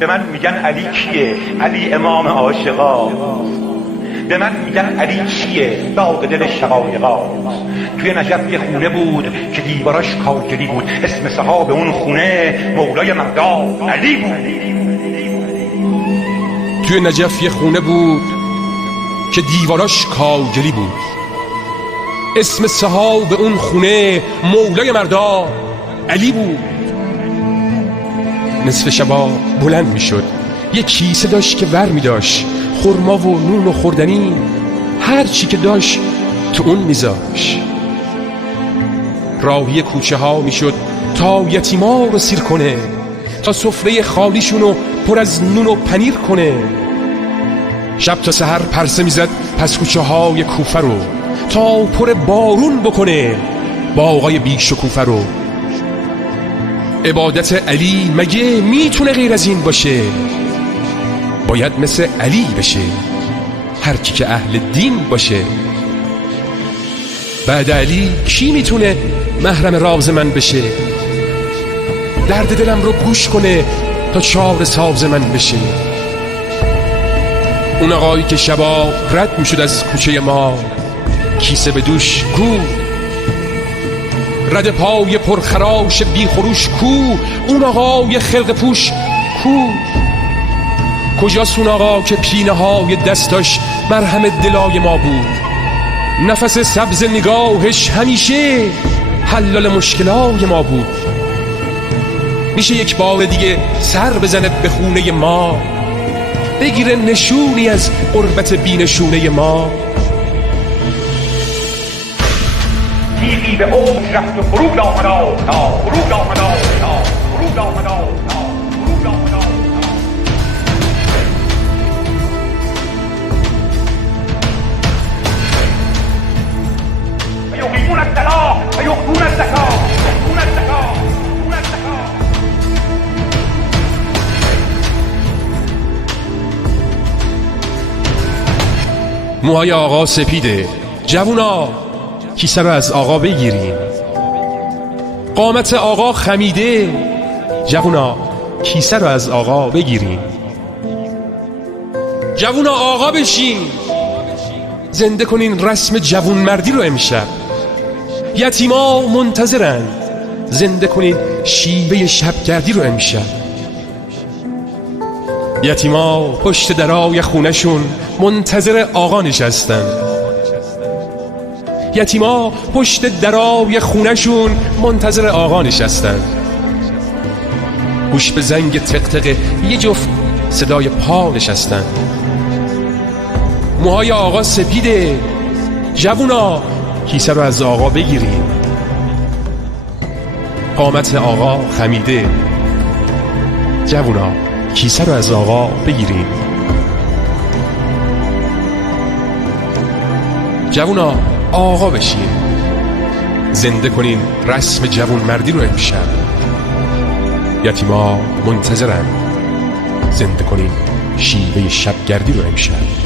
به من میگن علی کیه؟ علی امام عاشقا. به من میگن علی چیه؟ داغ دل شقایقا. توی نجف یه خونه بود که دیواراش کاجلی بود، اسم صاحب اون خونه مولای مردا علی بود. توی نجف یه خونه بود که دیواراش کاجلی بود، اسم صاحب اون خونه مولای مردا علی بود. نصف شبا بلند می شد، یه کیسه داشت که ور می داشت، خرما و نون و خوردنی هر چی که داشت تو اون می زاش. راهی کوچه ها می شد تا یتیما رو سیر کنه، تا سفره خالیشونو پر از نون و پنیر کنه. شب تا سحر پرسه می زد پس کوچه های کوفه رو، تا پر بارون بکنه باغای بیشکوفه رو. عبادت علی مگه میتونه غیر از این باشه؟ باید مثل علی بشه هر کی که اهل دین باشه. بعد علی کی میتونه محرم راز من بشه؟ درد دلم رو گوش کنه تا چار ساز من بشه. اون آقایی که شبا رد میشد از کوچه ما، کیسه به دوش کو؟ رد پای پرخراش بی خروش کو؟ اون آقای خلق پوش کو؟ کجاست اون آقا که پینه های دستاش مرهم دلای ما بود؟ نفس سبز نگاهش همیشه حلال مشکلای ما بود. میشه یک بار دیگه سر بزنه به خونه ما، بگیره نشونی از قربت بینشونه ما؟ تیغی به اوج رفت و فرود آمدا تا فرود آمدا تا فرود آمدا تا فرود آمدا. فیقیمون الصلاة ویؤتون الزکاة ویؤتون الزکاة ویؤتون الزکاة. موهای آقا سپیده، جوونا کیسه رو از آقا بگیرین. قامت آقا خمیده، جوونا کیسه رو از آقا بگیرین. جوونا آقا بشین، زنده کنین رسم جوون مردی رو امشب. یتیما منتظرن، زنده کنین شیوه شبگردی رو امشب. یتیما پشت درای خونشون منتظر آقا نشستن. یتیما پشت درای خونشون منتظر آقا نشستن. گوش به زنگ تقتق یه جفت صدای پا نشستن. موهای آقا سپیده، جوونا کیسه رو از آقا بگیرین. قامت آقا خمیده، جوونا کیسه رو از آقا بگیرین. جوونا آقا بشین، زنده کنین رسم جوون مردی رو امشب. یتیما منتظرن، زنده کنین شیوه شبگردی رو امشب.